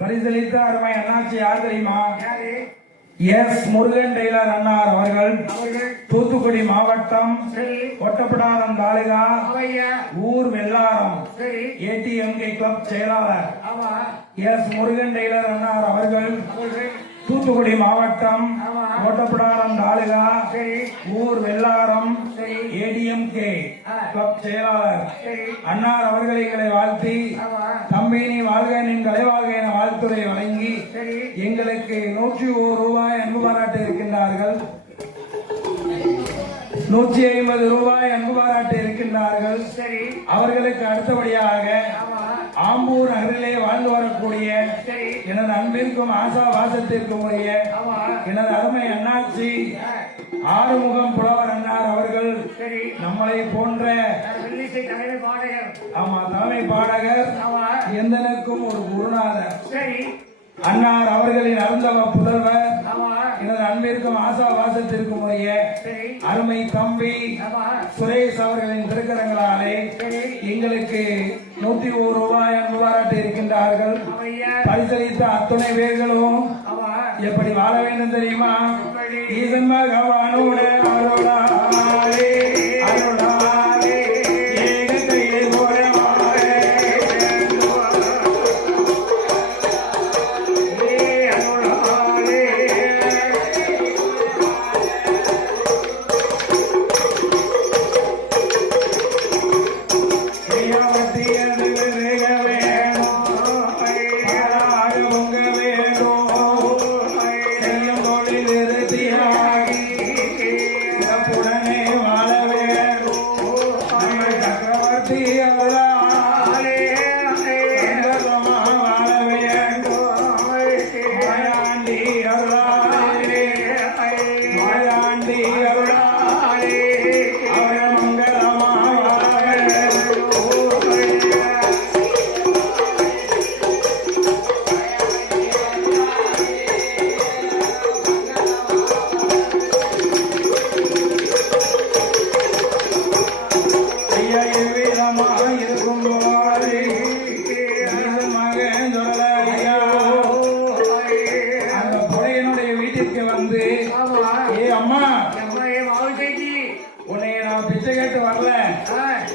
பரிசளித்த அருமை அண்ணாச்சி யார் தெரியுமா? எஸ் முருகன் டெய்லர் அண்ணார் அவர்கள் தூத்துக்குடி மாவட்டம் ஒட்டப்பிடாரம் தாலுகா ஊர் வெள்ளாரம் ஏடிஎம்கே கிளப் செயலாளர் எஸ் முருகன் டெய்லர் அண்ணார் அவர்கள் தூத்துக்குடி மாவட்டம் ஒட்டப்பிடாரம் தாலுகா ஊர் வெள்ளாரம் ஏடிஎம்கே கிளப் செயலாளர் அன்னார் அவர்களை எங்களை வாழ்த்தி தம்பி நீ வாழ்க நின் கலைவாழ்க என வாழ்த்துறை வழங்கி எங்களுக்கு 101 ரூபாய் அன்பு பாராட்டு இருக்கின்றார்கள். 150 ரூபாய் அன்பு பாராட்டு இருக்கின்றார்கள். அவர்களுக்கு அடுத்தபடியாக ஆம்பூர் நகரிலே வாழ்ந்து வரக்கூடிய எனது அன்பிற்கும் ஆசா வாசத்திற்கும் உரிய எனது அருமை அண்ணாச்சி ஆறுமுகம் புலவர் அண்ணார் அவர்கள் நம்மளை போன்ற தலைமை பாடகர் எந்தனுக்கும் ஒரு குருநாதர் அன்னார் அவர்களின் அருந்தவ புதல்வர் எனது அன்பிற்கும் ஆசா வாசத்திற்கும் உரிய அருமை தம்பி சுரேஷ் அவர்களின் திருக்கரங்களாலே எங்களுக்கு 101 ரூபாய் அன்பு பாராட்டு இருக்கின்றார்கள். பரிசளித்த அத்துணை பேர்களும் எப்படி வாழ வேண்டும் தெரியுமா? ஈசன் பகவானோட அருளாலே அருளாலே ஏக கையிலே போல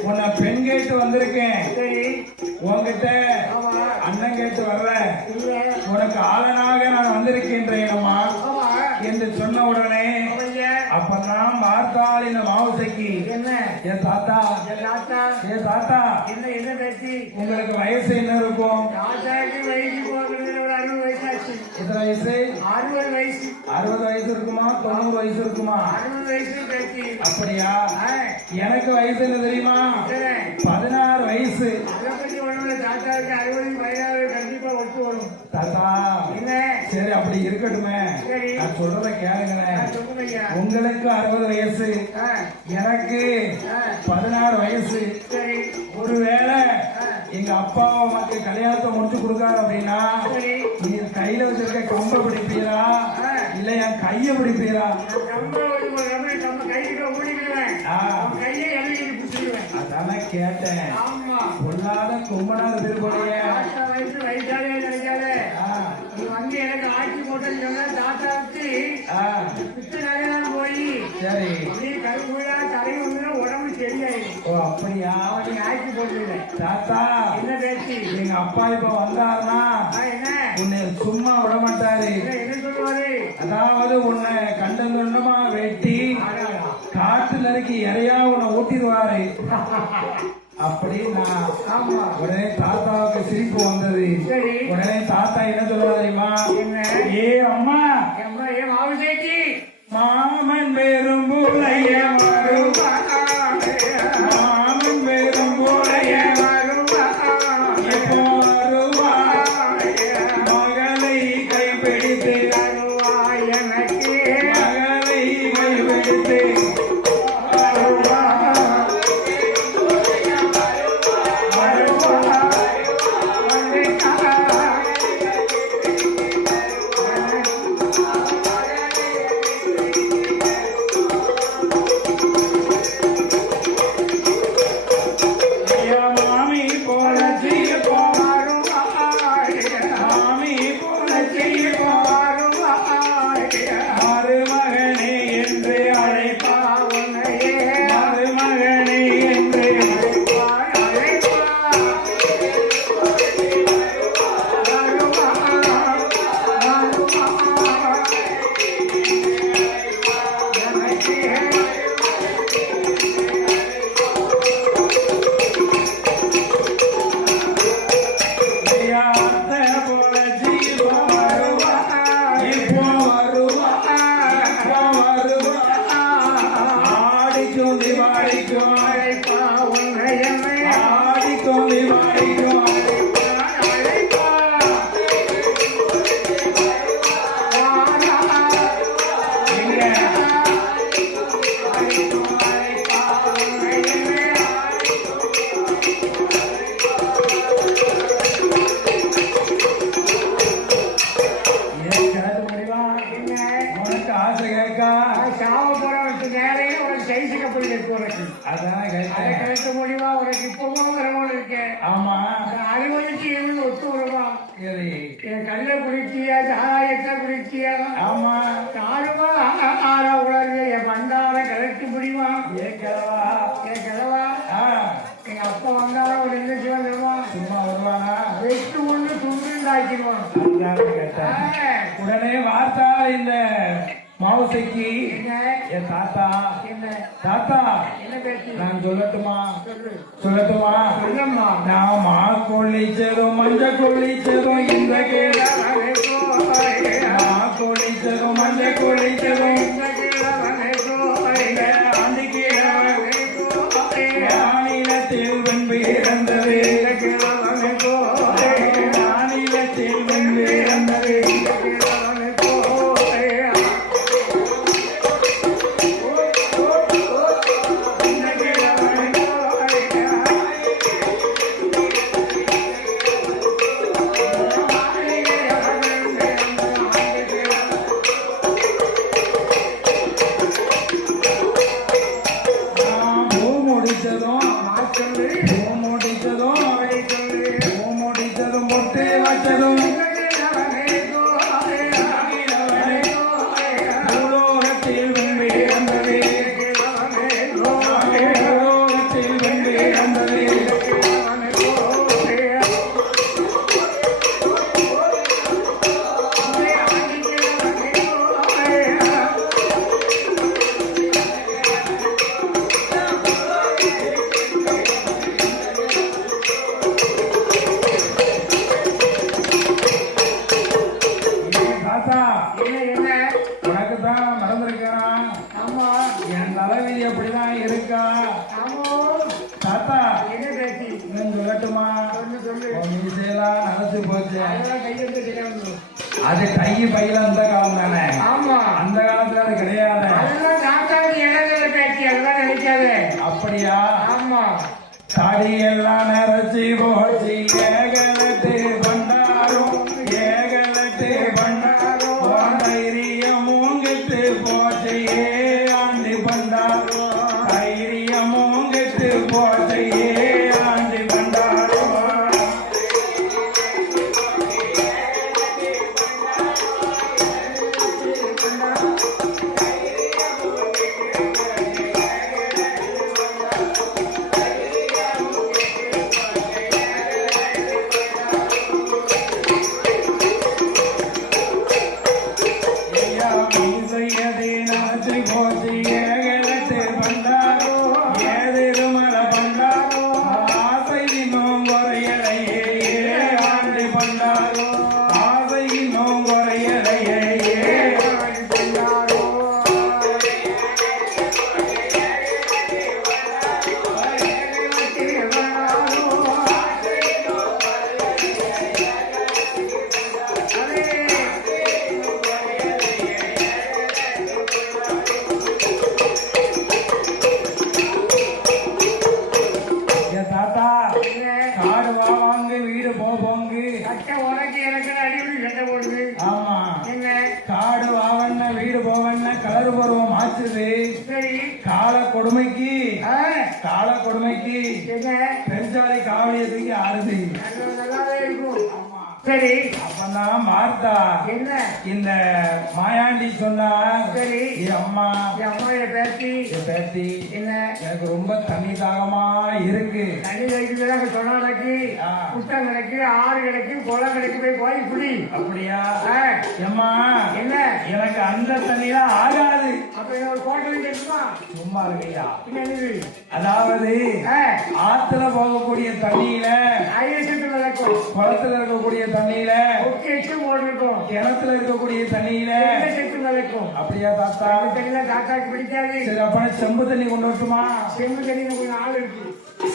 உன்னை பெண் கேட்டு வந்திருக்கேன். உன்கிட்ட அண்ணன் கேட்டு வர்ற உனக்கு ஆளனாக நான் வந்திருக்கின்றேனம்மா என்று சொன்ன உடனே அப்பதான் பார்த்தால் இந்த மாவுசைக்கு என் தாத்தா என் தாத்தா உங்களுக்கு வயசு என்ன இருக்கும்? எத்தனை வயசு? 60 வயசு இருக்குமா? 90 வயசு இருக்குமா? அப்படியா? எனக்கு வயசு என்ன தெரியுமா? 16 வயசு. தாத்தா சரி அப்படி இருக்கட்டுமே, நான் சொல்றத கேளுங்களேன். உங்களுக்கு 60 வயசு, எனக்கு 16 வயசு. ஒருவேளை எங்க அப்பா உனக்கு கல்யாணத்தை முடிச்சு கொடுக்காரு அப்படின்னா நீ கையில வச்சிருக்க கம்ப பிடிப்பீரா இல்ல என் கைய பிடிப்பீரா? அதான கேட்டேன். பொல்லாத கும்பனாத திருப்படைய எனக்கு ஆட்சி போட்டேன்னு சொன்னா தாத்தாவுக்கு போய் சரி நீ கருவிழா தலைவா உடம்பு சரியாயிடும். ஓ அப்படியா? நீங்க ஆட்சி போட்டுருங்க. தாத்தா என்ன பேச்சு? எங்க அப்பா இப்ப வந்தாருன்னா உன்னை சும்மா விட மாட்டாரு. என்ன சொல்லுவாரு? அதாவது உன்னை கண்டமா வெட்டி காட்டுல இருக்கு இறையா உன்னை ஊட்டிடுவாரு அப்படி நான் ஆமா உடனே தாத்தாவுக்கு சிரிப்பு வந்தது. சரி. உடனே தாத்தா என்ன சொல்லுவா தெரியுமா? என்ன? ஏ அம்மா அம்மா ஏன் மாவு சேர்த்தி மாமன் பேரும் பூலைய மாமன் பேரும் பூலைய எப்போ வருவா மகளை கைப்பிடித்து எனக்கு மகளை கைப்பிடித்து மாமி போல செய்ய மாமி போல செய்ய மருமகனே என்று அழைப்பா மருமகனே என்று அத்தை போல செய்ய வருவா இப்போ வருவா இப்போ வருவா ஆடிக்கும் திவாடிக்கும் ஆடிக்கும் திவாடிக்கும் உனக்கு ஆசை கேட்கா சாவ போறவனுக்கு நேரையே உனக்கு சைஸுக்கு போய் இருக்கு உனக்கு அதான் அதை கேட்டேன். கழிக்க முடியுமா உனக்கு இப்பவும் வரவோடு இருக்கேன் ஆமா அறுவடைக்கு எவ்வளவு ஒத்து வருமா சரி என் கல்ல குளிச்சியா சாராயத்தை குளிச்சியா ஆமா காருமா ஆறா உலர்ந்து என் பண்டார கலக்க முடியுமா ஏன் கிழவா என் கிழவா ஆ, எங்க அப்பா வந்தாலும் ஒரு என்ன வந்துடுமா சும்மா வருவானா வெட்டு ஒண்ணு துண்டுண்டாக்கிடுவான் அதான் கேட்டேன். உடனே வார்த்தால் இந்த மவுசைக்கு என்ன என் தாத்தா என்ன தாத்தா என்ன பேச்சு நான் சொல்லட்டுமா சொல்லு சொல்லட்டுமா சொல்லம்மா நான் மா கொள்ளிச்சதும் மஞ்ச கொள்ளிச்சதும் இந்த கேள மா கொள்ளிச்சதும் மஞ்ச கொள்ளிச்சதும் ஆண்டு கீழே மாநிலத்தில் வென்பு இறந்தது மாநிலத்தில் வென்பு இறந்தது பூ முடிச்சதும் பூ முடிச்சதும் பூ முடிச்சதும் பொட்டு வச்சதும் பூலோகத்தில் வென்பு இறந்தது பூலோகத்தில் வென்பு இறந்தது தாத்தா உனக்கு தான் மறந்துருக்கான் என் தலைவி அப்படிதான் இருக்கா தாத்தா இன்னும் சொல்லட்டுமா உன் மீசையெல்லாம் நரைச்சு போச்சு அது கை பையில அந்த காலம் தானே அந்த காலத்துல அது கிடையாது அப்படியா தாடி எல்லாம் நரைச்சி போச்சு ஏகலட்டு பண்ணாரும் ஏகலட்டு பண்ணாரும் தைரியமும் கெட்டு போச்சு ஏ ஆண்டி பண்டாரும் தைரியமும் கெட்டு போச்சு ஏ ஆண்டி பண்டாரும் ஐயா மீசையதே நரைச்சி போச்சு ஏகலட்டு கால கொடுமைக்கு என்ன பெருசாலை காவலியை தூக்கி ஆடுது. நல்லாவே இருக்கும். சரி அப்பதான் மார்த்தா என்ன இந்த மாயாண்டி சொன்னா, சரி என் அம்மா என் அம்மாவை பேசி என் பேத்தி என்ன எனக்கு ரொம்ப தண்ணி தாகமா இருக்கு. தண்ணி கிடைக்குது சொன்னா கிடைக்கு, ஆ. குட்டம் கிடைக்கு, ஆறு கிடைக்கு, குளம் கிடைக்கு, போய் போய் குடி. அப்படியா ஆ. எம்மா என்ன எனக்கு அந்த தண்ணிலாம் ஆகாது. அப்ப என்ன ஒரு கோட்டை கேட்டுமா சும்மா இருக்கையா, என்னது அதாவது ஆத்துல போகக்கூடிய தண்ணியில, ஐஎஸ்எல் நடக்கும், குளத்துல இருக்கக்கூடிய தண்ணியில, ஒகேஷன் ஓடி இருக்கும், கிணத்துல இருக்கக்கூடிய தண்ணியில. செட்டு நடக்கும். அப்படியா தாத்தா? தெரியல தாத்தாக்கு பிடிக்காது. சரி அப்ப செம்பு தண்ணி கொண்டு வரட்டுமா? செம்பு தண்ணி கொஞ்சம் ஆள் இருக்கு,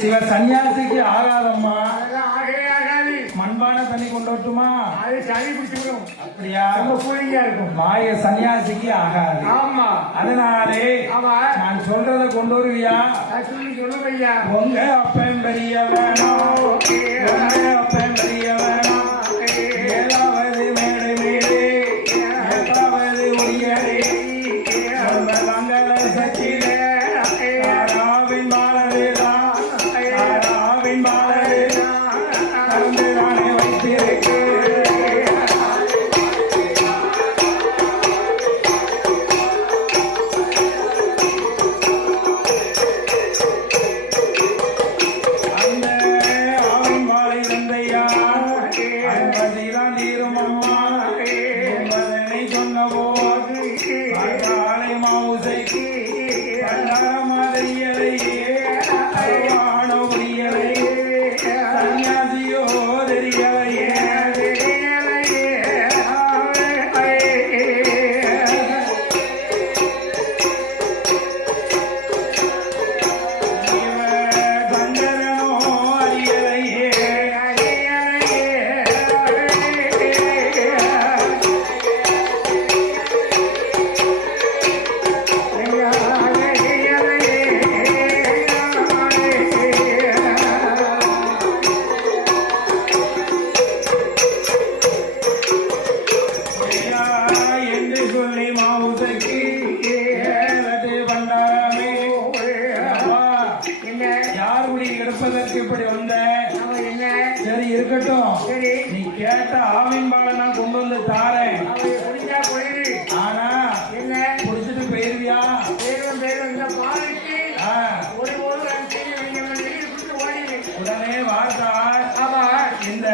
சிவ சன்னியாசிக்கு ஆகாதம்மா. அதெல்லாம் ஆகவே ஆகாது. மண்பான தண்ணி கொண்டு வரட்டுமா? அது சளி பிடிச்சிடும், அப்படியா? ரொம்ப கூலிங்கா இருக்கும். மாய சன்னியாசிக்கு ஆகாது. ஆமா அதனாலே ஆமா நான் சொல்றத கொண்டு வருவியா? நான் சொல்லி சொல்லுங்க ஐயா. உங்க அப்பன் பெரிய வேணும், உங்க அப்பன் பெரிய வேணும். ஏழாவது மேடை மேடை, எட்டாவது உயரே, அந்த மங்கள சச்சிலே, தாராவின் மாலரேதான், தாராவின் மாலரேதான், கலந்துதானே வைத்திருக்கு. அந்த ஆவின் மாலை தந்தையா, அன்பதிதான் தீரும் அம்மா, என்பதனை சொன்ன போது காலை மாவுசைக்கு மாதிரியலையே அருவான உரியலையே சன்னியாசியோ தெரியலையே. சங்கரனோ அறியலையே. ஐயா என்று சொல்லி மாவுசைக்கு ஏழது பண்டாரமே. அப்பா, என்ன யார் குடி எடுப்பதற்கு இப்படி வந்த? அவன் என்ன சரி இருக்கட்டும், சரி நீ கேட்ட ஆவின் பாலை நான் கொண்டு வந்து தாரேன். அவன் குடிச்சா போயிரு. ஆனா என்ன குடிச்சிட்டு போயிருவியா? பேரும் இந்த பாலுக்கு ஆ, ஒரு ஒரு ஓடிடு. உடனே வார்த்தார். ஆமா இந்த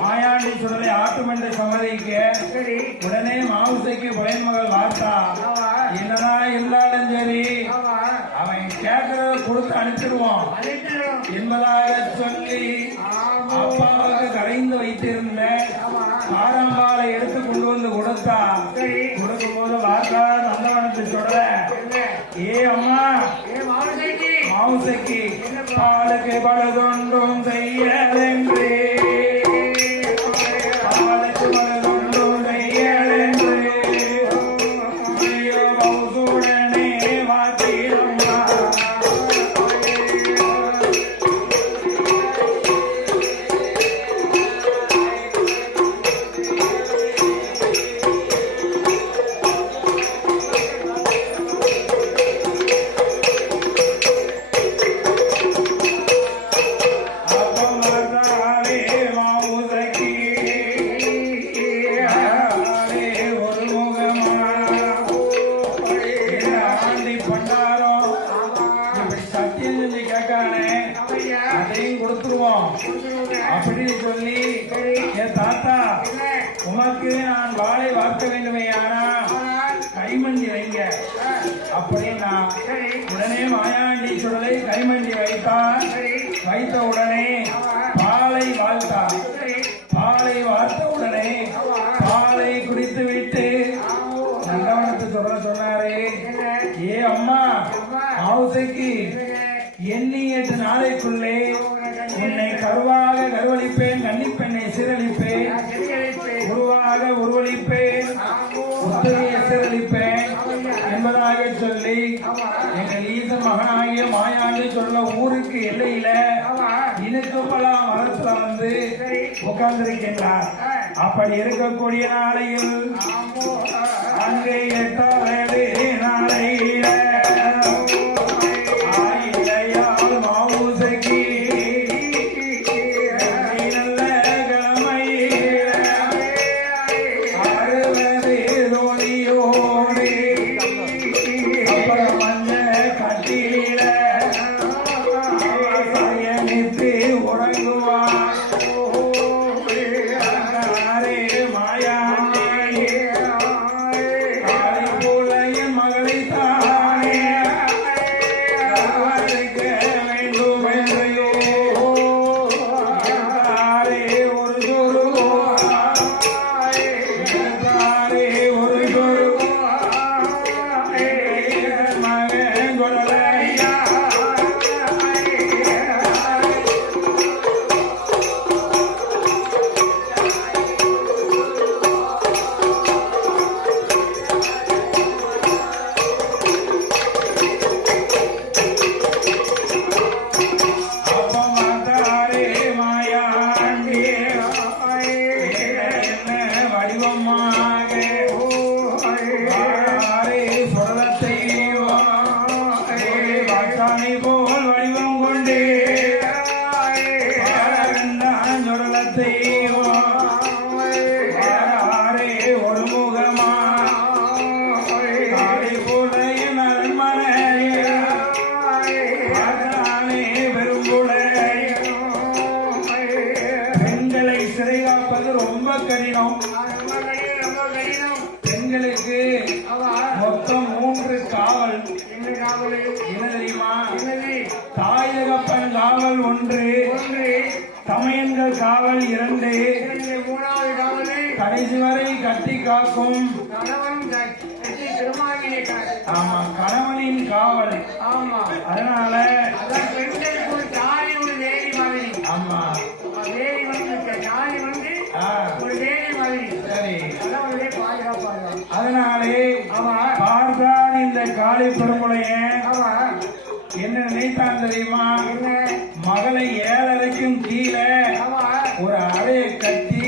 மாயாண்டி சுடலை ஆட்டுமன்ற சம்மதிக்க சரி உடனே மாவுசைக்கு பயன்மகள் வார்த்தா. ஆமா என்னதான் இருந்தாலும் சரி ஆமா அவன் கேட்கறத கொடுத்து அனுப்பிடுவான் அழைக்கிறோம். என்பதாக சொல்லி ஆமா அப்பாவுக்கு கரைந்து வைத்திருந்த ஆமா ஆரம்பாலை எடுத்து கொண்டு வந்து கொடுத்தா. சரி கொடுக்கும் போது வார்த்தா நந்தவனத்தை சொல்ற, என்ன ஏ அம்மா மாவட்டக்கு மாவுசைக்கு பாலுக்கு பலதொன்றும் செய்யலென்றே, பாலுக்கு பலதொன்றும் செய்யலென்றே, ஐயோ மவுசுடனே வாத்திரம்மா. அப்பம் வந்தாலே மாவுசைக்கு ஆளே ஒரு முகமா. என்ன ஆண்டி பண்டாரம் இப்படி சத்தியம் செஞ்சு கேட்கானே, அவையா அதையும் கொடுத்துருவோம் அப்படின்னு சொல்லி, என் தாத்தா உமக்கு நான் வாளை வார்க்க வேண்டுமே, ஆனா கைமண்டி வைங்க அப்படின்னா உடனே மாயாண்டி சுடலை கைமண்டி வைத்தான். வைத்த உடனே பாலை வாழ்த்தான். பாலை வார்த்த உடனே பாலை குடித்து விட்டு நந்தவனத்தை சொன்னாரே, ஏ அம்மா ஆவுசைக்கு எண்ணி 8 நாளைக்குள்ளே உன்னை கருவாக கருவளிப்பேன், கன்னிப்பெண்ணை சீரழிப்பேன், உருவாக உருவளிப்பேன், உத்தரையை சீரழிப்பேன் என்பதாக சொல்லி எங்கள் ஈசன் மகனாகிய மாயாண்டி சொல்ல ஊருக்கு எல்லையில இனுக்கு பல மரத்துல வந்து உட்கார்ந்திருக்கின்றார். அப்படி இருக்கக்கூடிய நாளையில் அங்கே 8வது நாளையில ஆயிலையால் சுடலத்தை ஆரே ஒரு முகமா காலை போல என் அரண்மனையே பெரும்புல பெண்களை சிறை காப்பது ரொம்ப கடினம். பெண்களுக்கு மொத்தம் 3 காவல். என்ன தெரியுமா? தாய் தகப்பன் காவல் 1, தமையன்கள் காவல் 2, கடைசி வரை கட்டி காக்கும் ஆமா கணவனின் காவல். அதனால ஆமா சரி. அதனாலே பார்த்தான் இந்த காளி பெருமுளைய என்ன நினைத்தான் தெரியுமா? மகளை 7:30க்கும் கீழே ஒரு அறையை கட்டி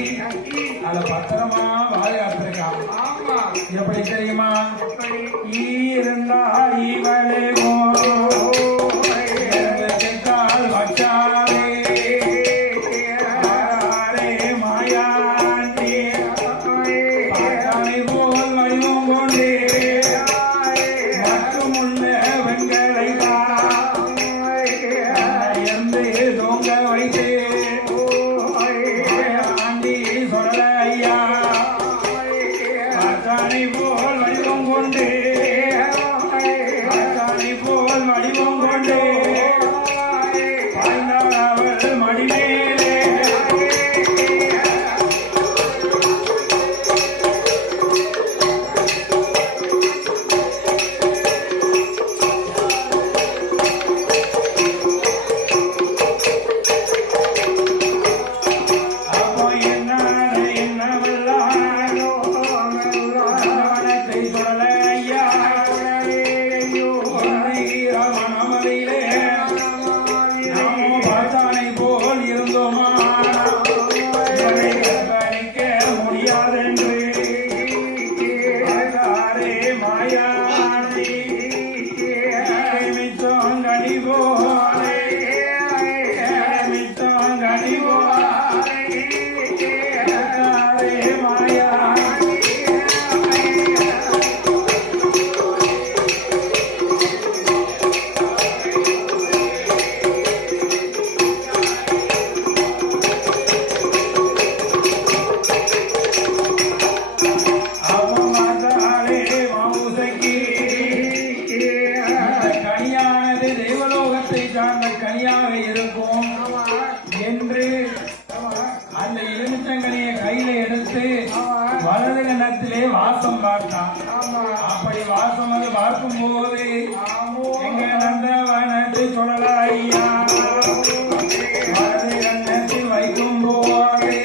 அதை பத்திரமா பாதுகாத்திருக்கான். எப்படி தெரியுமா? இருந்தா இவளே கால் வச்சாலே மாயாண்டி போல் வடிவம் கொண்டே மட்டுமுள்ள வெண்களை தோங்க வைத்தே ஆண்டி சொடல ஐயா ஆச்சானை போல் வடிவம் கொண்டே ஆச்சானை போல் வடிவம் கொண்டே பாய்ந்தாள் அவள் மடிமேலே. கனியாக இருக்கும் என்று அந்த எலுமிச்சங்கனியை கையில எடுத்து வலது கண்ணத்திலே வாசம் பார்த்தான். அப்படி வாசம் அது பார்க்கும் போது எங்க நந்தவனத்தை சொல்லலாம் ஐயா வலது கண்ணத்தில் வைக்கும் போது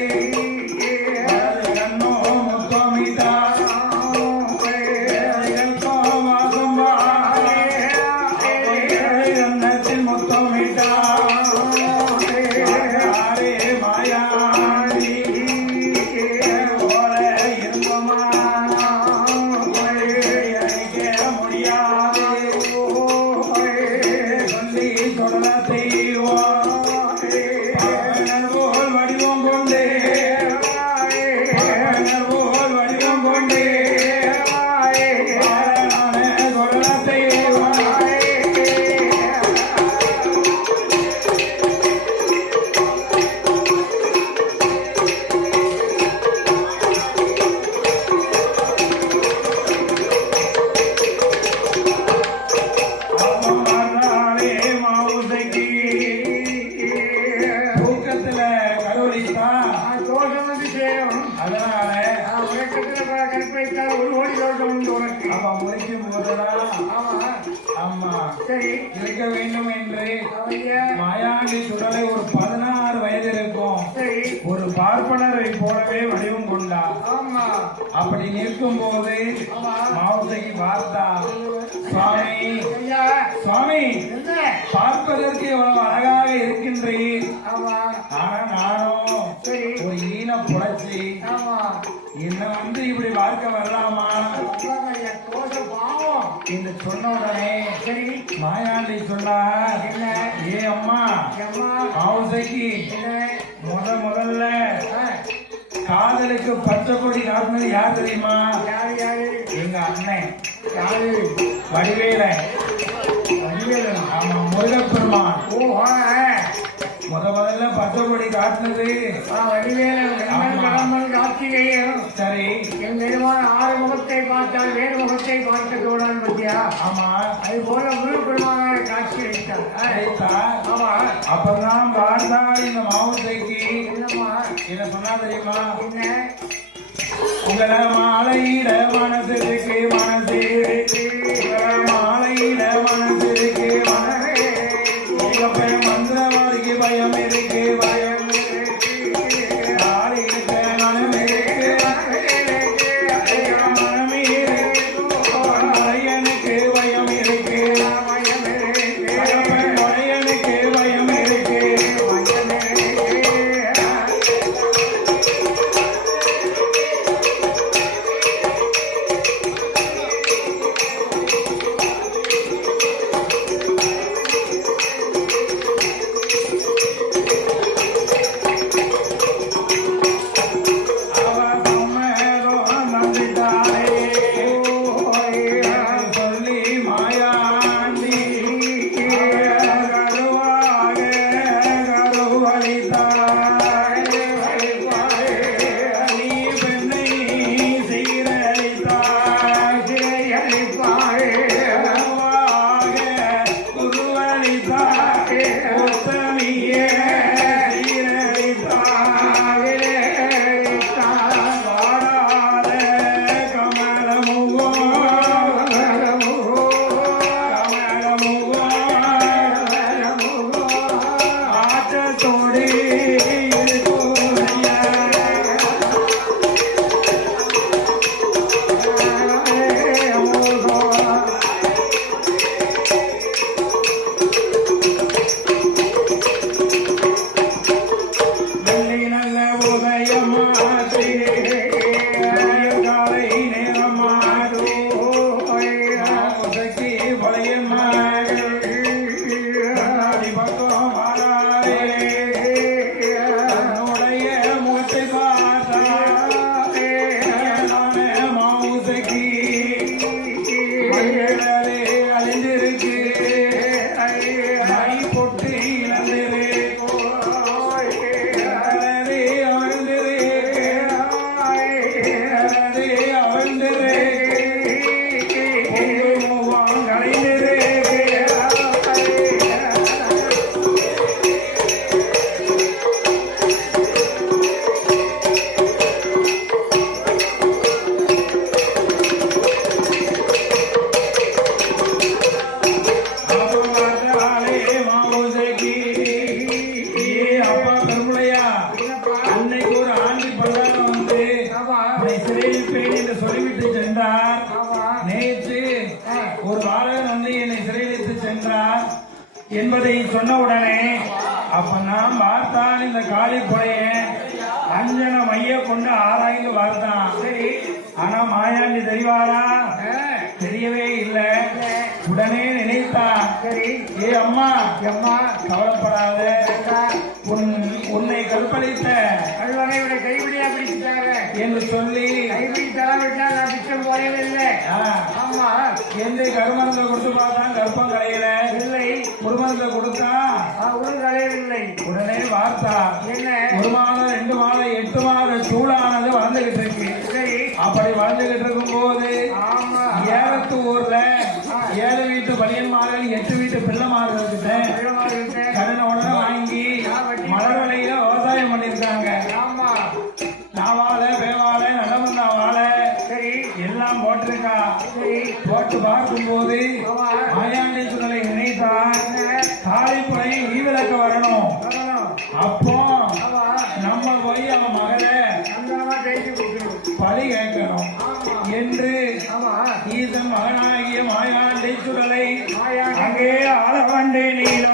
வலது கண்ணோ முத்தமிட்டா வாசம் கண்ணத்தில் முத்தமிட்டா இருக்க வேண்டும் என்று மாயாண்டி சுடலை ஒரு 16 வயது இருக்கும் ஒரு பார்ப்பனரை போலவே வடிவம் கொண்டார். அப்படி நிற்கும் போது மாவுசைக்கு பார்த்தா சுவாமி சுவாமி பார்ப்பதற்கு எவ்வளவு அழகாக இருக்கின்றீர். ஆனா நானும் ஒரு ஈன புழைச்சி என்ன இப்படி பார்க்க வரலாமா என்று சொன்ன உடனே மாயாண்டி சொன்னார், ஏ அம்மா எம்மா மாவுசைக்கு என்ன முதல்ல ஆ, காதலுக்கு பச்சை கொடி காட்டினது யார் தெரியுமா? யாரு எங்க அண்ணன் யாரு வடிவேலன். வடிவேலனா? ஆமா, முருகப்பெருமான் ஓ முதல்ல பச்சை கொடி காட்டினது. வடிவேலன் கிளம்பல் கார்த்திகேயன் சரி, என் பெருமான ஆறு முகத்தை பார்த்தால் வேறு முகத்தை பார்க்க தோழன் பத்தியா ஆமா, அது போல முருகப்பெருமான காட்சி அளித்தார் அழைத்தார். ஆமா அப்பதான் வாழ்ந்தாள் இந்த மாவுசைக்கு. என்னம்மா என்ன சொன்னா தெரியுமா? என்ன உங்களை மாலையிட மனசு இருக்கு, மனசு இருக்கு. உங்களை மாலையிட மனசு இருக்கு, மனசு இருக்கு. மந்திரவாதிக்கு பயம் இருக்கு, பயம் இருக்கு. தாலி இருக்க மனம் இருக்கு, மனம் இருக்கு. மலையனுக்கு பயம் இருக்கு, மலையனுக்கு பயம் இருக்கு. சொல்லி மாயாண்டி கருவாக கருவளித்தாய். நீ பெண்ணை சீரழித்தாய், கருவாக குருவளித்தாய். உத்தமியே சீரழித்தாய். வாடாத கமலமுகம், ஆட்டத்தோடு இருக்கோடிய வெள்ளி நல்ல உதயமாச்சு, காலை நேரமாடு. உதைக்கு பழையமாடு, கண்ணாடி பக்கம் வாராரே. தன்னுடைய முகத்தை பார்த்தாரே. நானே மாவுசைக்கு மஞ்சளே அழிந்திருக்கு, மை பொட்டு இழந்திருக்கு. அப்பா பெருமுளையா, அன்னைக்கு ஒரு ஆண்டி பல்லாரம் வந்து உன்னை சிறையில் பேணி என்று சொல்லிவிட்டு சென்றார். நேற்று ஒரு பாலகன் வந்து என்னை சிறையிலிட்டு சென்றார் என்பதை சொன்ன உடனே அப்ப நான் பார்த்தான் இந்த காளி புலைய அஞ்சன மைய கொண்டு ஆராய்ந்து பார்த்தான். சரி, ஆனா மாயாண்டி தெரிவாரா? தெரியவே இல்லை. உடனே நினைத்தான், சரி ஏ அம்மா அம்மா கவலைப்படாத, உன்னை கற்பழித்த கல்வனை விட கைப்பிடியா பிடிச்சிட்டாங்க என்று சொல்லி கைப்பிடி தரவிட்டா நான் பிச்சம் போயவே இல்லை. ஆமா எந்த கருமரத்தை கொடுத்து பார்த்தான், கர்ப்பம் கலையில இல்லை. குடும்பத்தை கொடுத்தா கலையவில்லை. உடனே வார்த்தா என்ன 1 மாதம் 2 மாதம் 8 மாத சூடானது வளர்ந்துகிட்டு இருக்கு. சரி அப்படி வளர்ந்துகிட்டு இருக்கும் போது ஆமா ஏறத்து ஊர்ல 7 வீட்டு பனியன்மார்கள் 8 வீட்டு பிள்ளைமார்கள் கிட்ட கடனை உடனே வாங்கி மலர் விலையில விவசாயம் பண்ணிருக்காங்க. ஆமா நாவாழை வேவாழை நடமந்தா வாழை சரி எல்லாம் போட்டிருக்கா. சரி போட்டு பார்க்கும் போது ஆமா மாயாண்டேஸ்வரனை நினைத்தான், காளிப்புறை ஈவிளக்க வரணும். வரணும். அப்போ ஆமா நம்ம போய் அவன் மகளை சந்தனமா தேய்ச்சி கொடுக்கணும். பழி கேட்கணும் ஆமா என்று ஆமா ஈசன் மகனாகிய மாயாண்டேஸ்வரனை மாயா அங்கே ஆளவண்டே நீல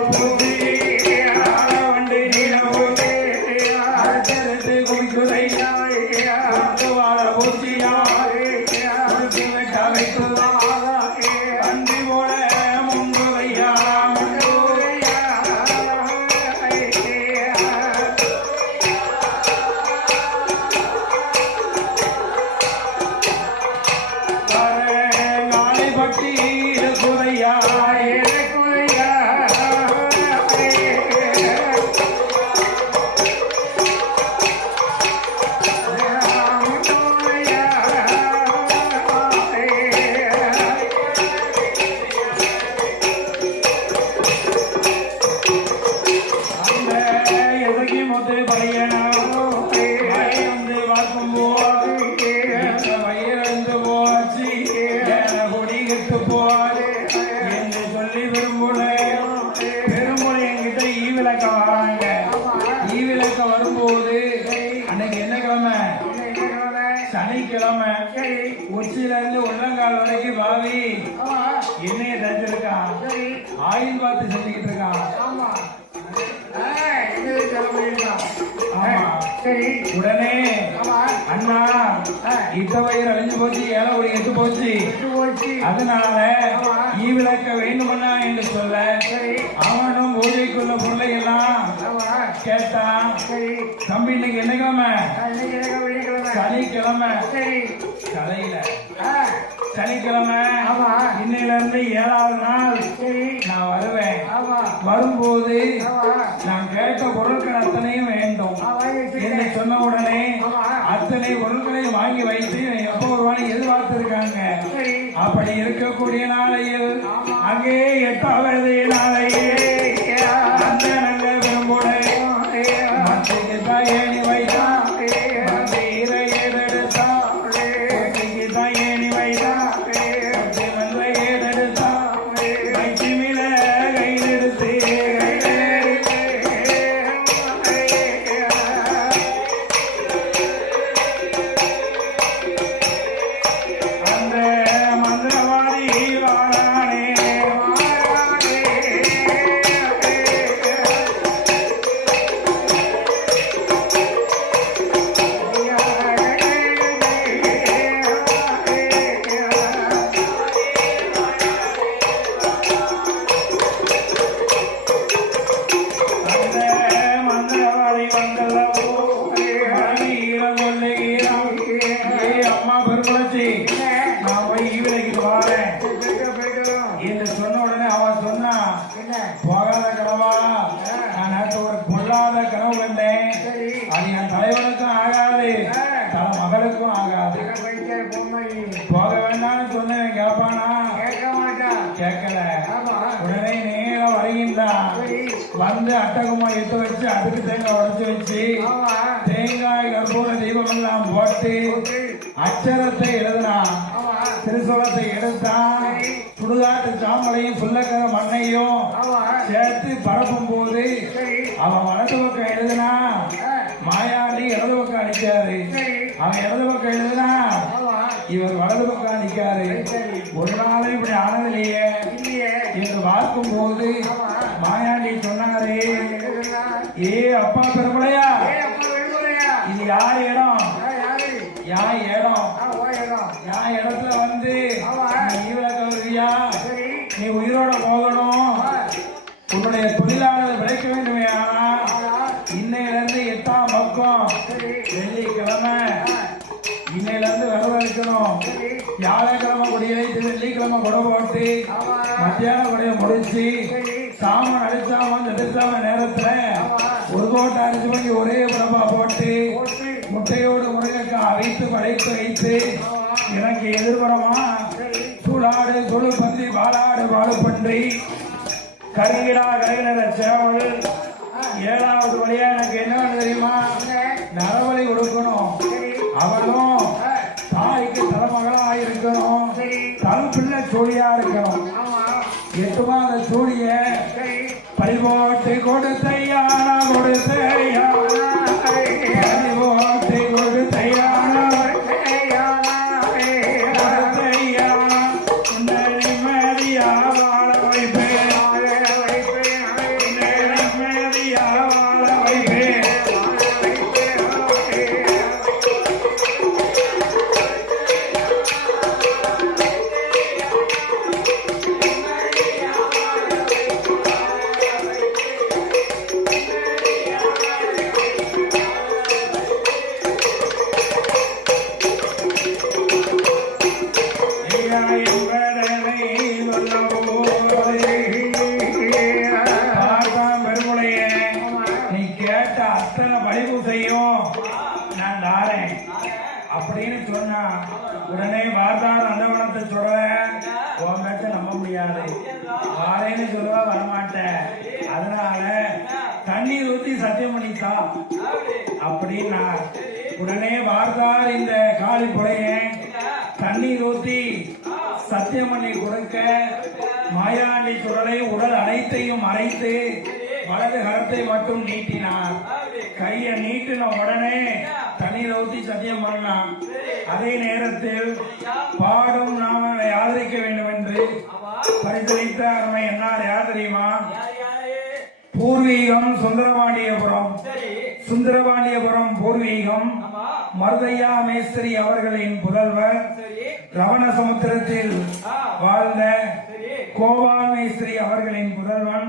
பையனும் வந்து பார்க்கும்போது வயிறு போச்சு கொடி கெட்டு போவாரு என்று சொல்லி பெரும்புலை என்கிட்ட ஈவிளக்க வராங்க. ஈவிளக்க வரும்போது அன்னைக்கு என்ன கிழமை? சனிக்கிழமை. உச்சியில இருந்து உள்ளங்கால் வரைக்கும் பாவி எண்ணெயை தச்சிருக்கான், ஆயில் பார்த்து செஞ்சுக்கிட்டு இருக்கான். உடனே அண்ணா இட்ட வயிறு அழிஞ்சு போச்சு, ஏழை ஒரு எட்டு போச்சு, அதனால ஈவிளக்க வேண்டுமண்ணா என்று சொல்ல அவனும் பூஜைக்குள்ள பொருளை எல்லாம் கேட்டான். தம்பி இன்னைக்கு என்ன கிழமை? சனிக்கிழமை. கதையில சனிக்கிழமை இன்னையில இருந்து 7வது நாள் நான் வருவேன். வரும்போது நான் கேட்ட பொருட்கள் அத்தனையும் வேண்டும் என்று சொன்ன உடனே அத்தனை பொருட்களையும் வாங்கி வைத்து எப்போ வருவானு எதிர்பார்த்திருக்காங்க. அப்படி இருக்கக்கூடிய நாளையில் அங்கே 8வது நாளையே அந்த நல்ல விரும்புடைய ஏணி வைத்தான், ஏணி வைத்தான், என்று சொன்ன உடனே அவன் சொன்னா, போகாத கனவா? நான் நேற்று ஒரு பொல்லாத கனவு கண்டேன். அது என் தலைவனுக்கும் ஆகாது, தன மகளுக்கும் ஆகாது. போக வேண்டாம்னு சொன்னேன், கேட்பானா? கேட்கல. உடனே நேரம் வருகின்றான். வந்து அட்டகமா எட்டு வச்சு அதுக்கு தேங்காய் உடச்சு வச்சு தேங்காய் கற்பூர தீபம் எல்லாம் போட்டு அச்சரத்தை எழுதினான். திருசோளத்தை எடுத்தான். சுடுகாட்டு சாம்பலையும் புல்லக்கர மண்ணையும் சேர்த்து பரப்பும் போது அவன் வலது பக்கம் எழுதுனா, மாயாண்டி இடது பக்கம் அடிக்காரு. அவன் இடது பக்கம் எழுதுனா, இவர் வலது பக்கம் அடிக்காரு. ஒரு நாளும் இப்படி ஆனதில்லையே என்று பார்க்கும் போது மாயாண்டி சொன்னாரு, ஏ அப்பா பெருமலையா, இது யார் இடம்? யார் இடம்? யார் இடத்துல வந்து ஈவிளக்க வருவியா? நீ உயிரோட போகணும், உன்னுடைய தொழிலாளர் விளைக்க வேண்டுமே. ஆனா இன்னையில இருந்து 8ஆம் பக்கம் வெள்ளிக்கிழமை, இன்னையில இருந்து வரவழைக்கணும். வியாழக்கிழமை கொடியழைத்து வெள்ளிக்கிழமை கொடை போட்டு மத்தியான கொடையை முடிச்சு சாமன் அடிச்சாமன் எதிர்த்தாம நேரத்துல ஒரு கோட்டை அரிசி பண்ணி ஒரே பரப்பா போட்டு முட்டையோடு முருங்கைக்காய் அரைத்து படைத்து வைத்து எனக்கு எதிர்புறமா சூடாடு சுழு பன்றி பாலாடு பாடுபன்றி கருங்கிடா கரையின சேவல் 7வது வழியா எனக்கு என்ன தெரியுமா? நரவழி கொடுக்கணும். அவளும் தாய்க்கு தலைமகளா இருக்கணும், தன் பிள்ளை சோழியா இருக்கணும். 8 மாத சோழிய பறிபோட்டு கொடுத்தையா, கொடுத்தையா, பறிபோட்டு கொடுத்தையா, கொடுத்தையா, நிம்மதியா வாழ வைப்பேன், நிம்மதியா வாழ வைப்பேன். நீ கேட்ட அத்தனை படிப்பு செய்யும் நான் தாரேன் அப்படின்னு சொன்னா உடனே வார்த்தார் அந்தவனத்தை சொல்றேன், உன் பேச்ச நம்ப முடியாது, வாரேன்னு சொல்லுவா வரமாட்டேன். அதனால தண்ணி தண்ணீர் ஊத்தி சத்தியம் பண்ணித்தா அப்படின்னா உடனே பார்த்தார் இந்த காளி புலையன் தண்ணீர் ஊத்தி சத்தியம் பண்ணி கொடுக்க மாயாண்டி சுடலை உடல் அனைத்தையும் மறைத்து வலது கரத்தை மட்டும் நீட்டினார். கையை நீட்டின உடனே தண்ணீர் ஊத்தி சத்தியம் பண்ணலாம். அதே நேரத்தில் பாடும் நாம ஆதரிக்க வேண்டும் என்று பரிசளித்த அருமை என்னார் யார் தெரியுமா? பூர்வீகம் சுந்தரபாண்டியபுரம். சுந்தரபாண்டியபுரம் பூர்வீகம் மருதையா மேஸ்திரி அவர்களின் புதல்வர் ரவணசமுத்திரத்தில் வாழ்ந்த கோபால் மேஸ்திரி அவர்களின் புதல்வன்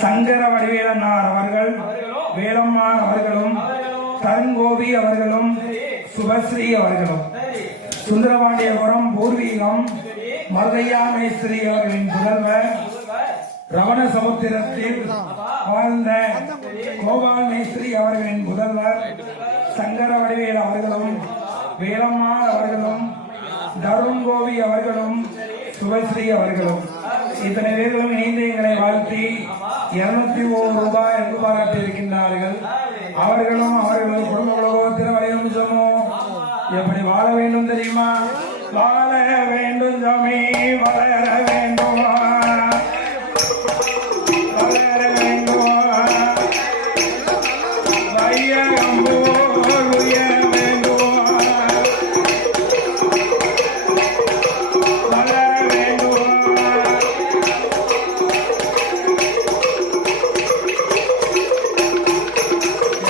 சங்கர வடிவேலனார் அவர்கள், வேலம்மாள் அவர்களும், தருங்கோபி அவர்களும், சுபஸ்ரீ அவர்களும். சுந்தரபாண்டியபுரம் பூர்வீகம் மருதையா மேஸ்திரி அவர்களின் புதல்வர் ரவணசமுத்திரத்தில் வாழ்ந்த கோபால் மேஸ்திரி அவர்களின் புதல்வர் சங்கர வடிவேல் அவர்களும், வேலம்மாள் அவர்களும், தருங்கோபி அவர்களும், சுபஸ்ரீ அவர்களும் இத்தனை பேர்களும் இணைந்து எங்களை வாழ்த்தி 201 ரூபாய் என்று பாராட்டியிருக்கின்றார்கள். அவர்களும் அவர்களது குடும்ப உலகத்தில் வளையும் சொன்னோம். எப்படி வாழ வேண்டும் தெரியுமா? வாழ வேண்டும் சாமி, வளர வேண்டும், வளர வேண்டும், வையகம் போல் உயர வேண்டும், வளர வேண்டும்.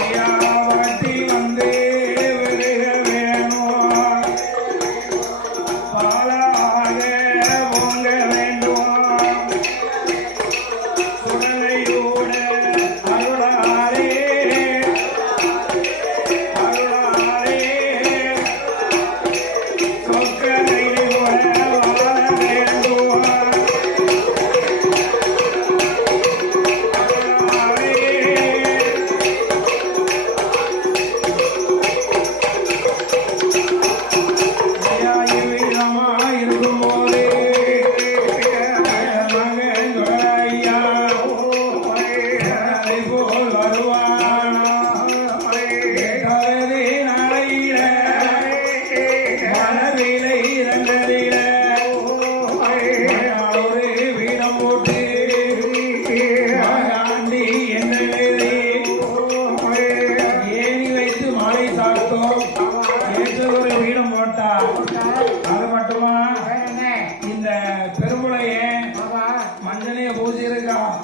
ஐயாவட்டி வந்து விருக வேணும், பாலாக பொங்க வேண்டும், சுடலையோட அருளாரே, அருளாரே, சொக்கனையோட வாழ வேண்டும், அருளாரே. இருக்கும்போது மகன் ஐயா அதை போல் வருவானா? கலரி நடையில மனதிலை இரண்டதில ஒரு வீடம் போட்டு ஆண்டி என்ன ஏணி வைத்து மாலை சாப்பிட்டோம். ஏற்ற ஒரு வீடம் போட்டா அது மட்டுமா? இந்த பெருமுளைய மஞ்சளைய பூசி இருக்கான்,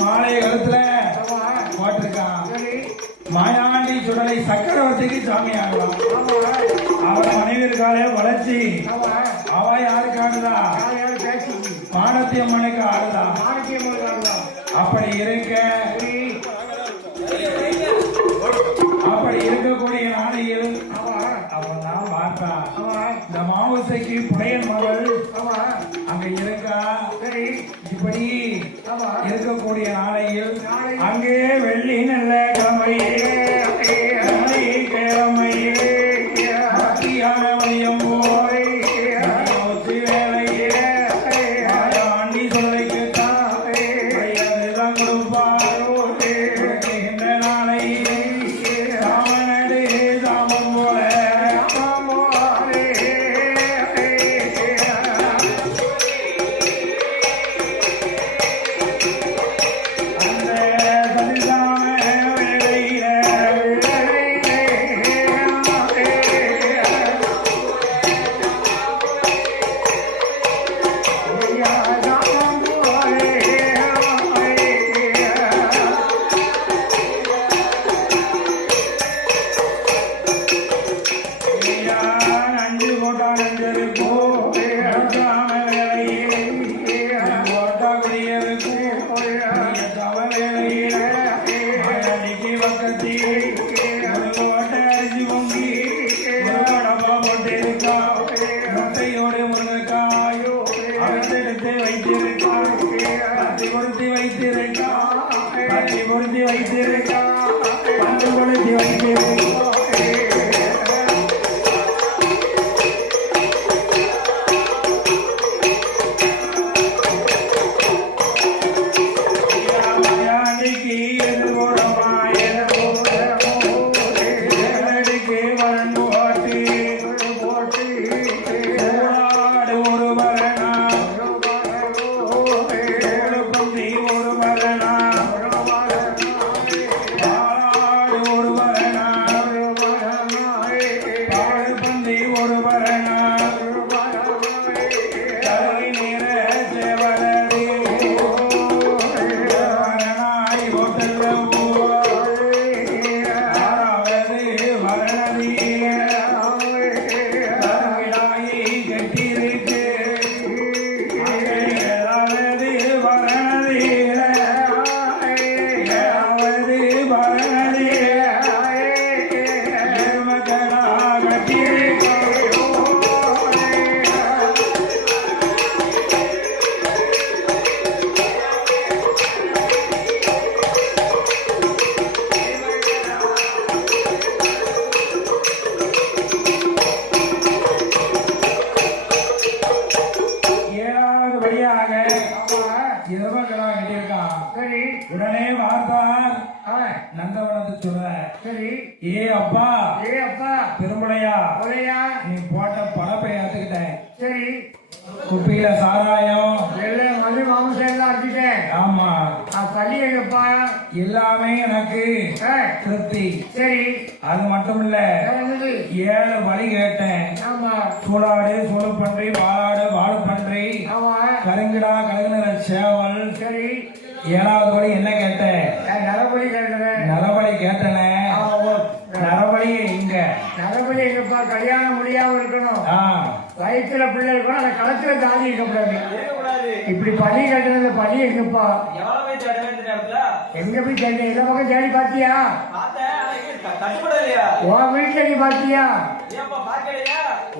மாலை கழுத்துல போட்டிருக்கான். மாயாண்டி சுடலை சக்கரவர்த்திக்கு சாமி ஆகலாம். அவன் மனைவி இருக்காளே வளர்ச்சி, அவ யாருக்கானதா? மானத்தி அம்மனுக்கு ஆடுதா? அப்படி இருக்க அப்படி இருக்கக்கூடிய நாளையில் அவன் தான் பார்த்தா இந்த மாவுசைக்கு புடையன் மகள் அங்க இருக்கா. இப்படி இருக்கக்கூடிய நாளையில் அங்கே வெள்ளி நல்ல கிழமையே கிழமையே மத்தியான வழியம் போய் வேலையே ஆண்டி சொல்லைக்கு தான் கொடுப்பாரோ இந்த நாளை ராமனடு ராமம் போல அந்த சரிதான வேளையில அஞ்சு போட்டான் அஞ்சருக்கோ வேளையில் போட்டா குடியிருக்கும் வேளையில் அன்னைக்கு பக்கத்தில் ஒரு ஓட்டை அரிசி பொங்கி டப்பா போட்டிருக்கா. முட்டையோடு முருங்கைக்காயோ அகத்தெடுத்து வைத்திருக்கான், பத்தி பொருத்தி வைத்திருக்கான், பத்தி பொருத்தி வைத்திருக்கான், பந்து பொருத்தி வைத்திருக்கான். மாயாண்டிக்கு ஏ அப்பா ஏ அப்பா பெருமுளையா கொலையா நீ போட்ட பழப்பை ஏத்துக்கிட்டேன். சரி குப்பியில சாராயம் எல்லாம் மது மாம்சம் எல்லாம் அடிச்சுட்டேன். ஆமா பள்ளி எங்கப்பா எல்லாமே எனக்கு திருப்தி. சரி அது மட்டும் இல்ல வந்தது 7 வழி கேட்டேன். ஆமா சூடாடு சூடு பன்றி வாழாடு வாழு பன்றி ஆமா கருங்கிடா கருங்கின சேவல். சரி 7வது வழி என்ன கேட்டேன்? நரபலி கேட்கிறேன். நரபலி கேட்டனே. நரபலி இங்க நரபலி எங்கப்பா கல்யாணம் முடியாம இருக்கணும். வயிற்றுல பிள்ளை இருக்கணும். அந்த களத்துல தாலி இருக்கக்கூடாது. இப்படி பலி கட்டுறது பலி எங்கப்பா எங்க போய் தேடி எல்லா பக்கம் தேடி பாத்தியா? உன் வீட்டுல நீ பாத்தியா?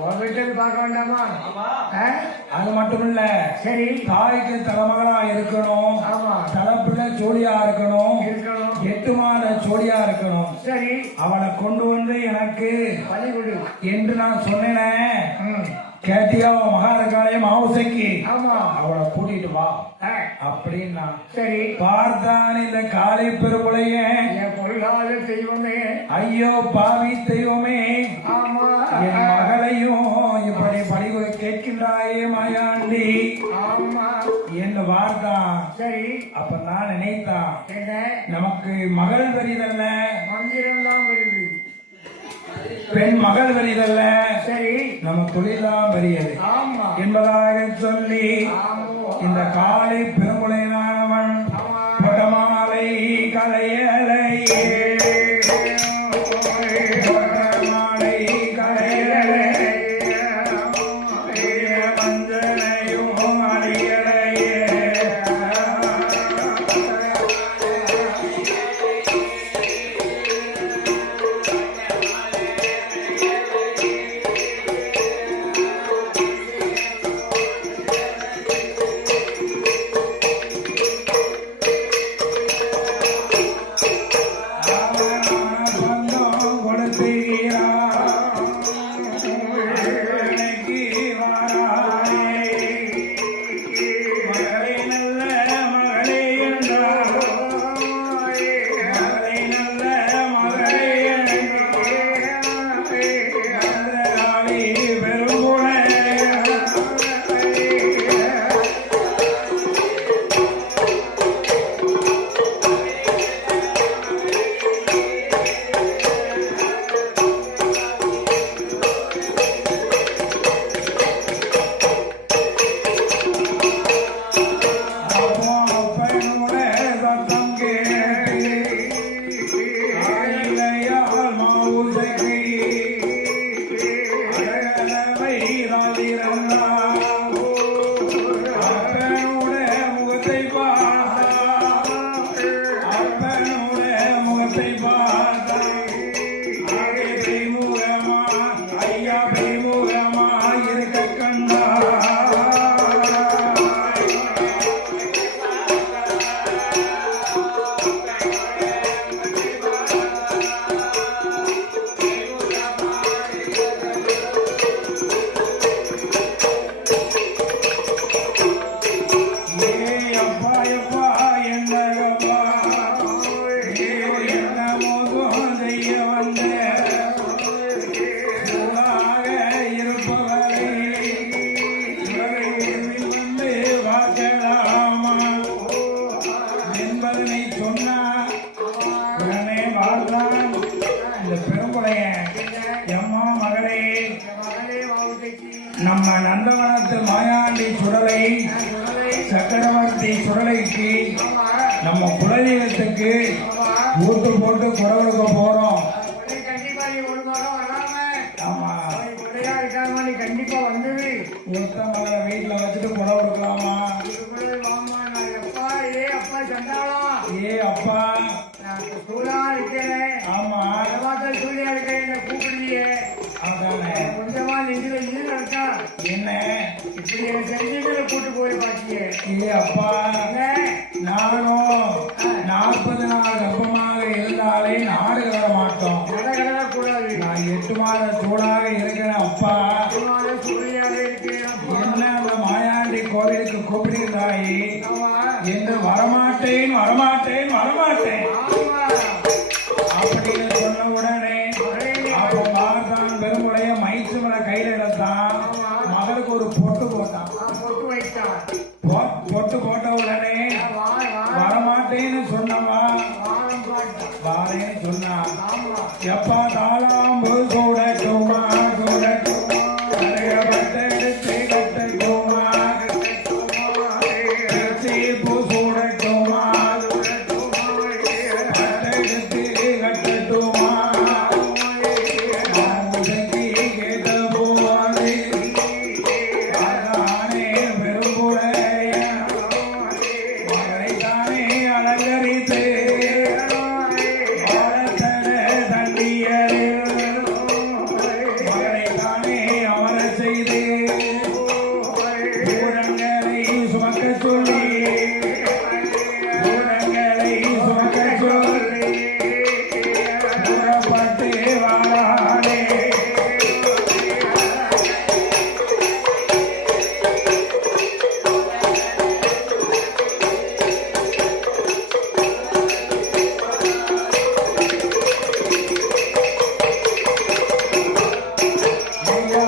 உன் வீட்டுல பார்க்க வேண்டாமா? அது மட்டும் இல்ல சரி தாய்க்கு தலைமகளா இருக்கணும். ஆமா தலைப்புல ஜோடியா இருக்கணும். இருக்கணும் 8 மாத ஜோடியா இருக்கணும். சரி அவளை கொண்டு வந்து எனக்கு பலி கொடு என்று நான் சொன்னேனே. கேட்டியா? மகாரகாலய மாவுசைக்கு ஆமா அவளை கூட்டிட்டு வா அப்படின்னா சரி பார்த்தான் இந்த காலை பெருமுளைய. என் பொருளாத தெய்வமே ஐயோ பாவி தெய்வமே ஆமா என் மகளையும் இப்படி பழி கேட்கின்றாயே மாயாண்டி ஆமா என்று வார்த்தான். சரி அப்ப நான் நினைத்தான் என்ன நமக்கு மகள் வரிதல்ல மந்திரம் தான் வருது. பெண் மகள் வரிதல்ல சரி நம்ம தொழிலாம் வரியது ஆமா என்பதாக சொல்லி ஆமா இந்த காலை பெருமுளையானவன் படமாலை கலையலையே படமாலை கலையலையே மஞ்சளையும் அடியலையே நம்ம நந்தவனத்து மாயாண்டி சுடலை சக்கரவர்த்தி சுடலைக்கு நம்ம குலதெய்வத்துக்கு ஊத்து போட்டு குடவுக்க போறோம். ஆமா கண்டிப்பா வந்தது ஒத்த மகளை வீட்டுல வச்சுட்டு குடம் கொடுக்கலாமா? அப்பா சண்டாளா ஏ அப்பா சூழா இருக்கேன். ஆமா சூழியா இருக்கேன் கூப்பிடுறியே அதானே கொஞ்சமா நெஞ்சில இது நடக்கா என்ன இப்படி செஞ்சீங்களை கூட்டு போய் பாக்கிய. ஏ அப்பா நானும் 40 நாள் கர்ப்பமாக இருந்தாலே நாடு வர மாட்டோம். கூடாது. நான் 8 மாத சூடாக இருக்கிறேன் அப்பா. சூழியாக இருக்கேன். என்ன அந்த மாயாண்டி கோவிலுக்கு கூப்பிடுகிறாயே என்று வரமாட்டேன் வரமாட்டேன் வரமாட்டேன் அப்படின்னு சொன்ன உடனே வாரேன்னு சொன்னா ஆமா எப்பா தாளாம்பு சூடட்டுமா சூடட்டுமா பட்டெடுத்து கட்டட்டுமா சீப்பு சூடட்டுமா பட்டெடுத்து கட்டட்டுமா கேட்ட போவாது அதானே பெரும்புடைய மகளைத்தானே அலங்கரித்து மகளைத்தானே அமர செய்து பூரங்களை சுமக்க சொல்லி பூரங்களை சுமக்க சொல்லி புறப்பட்டு வாழானே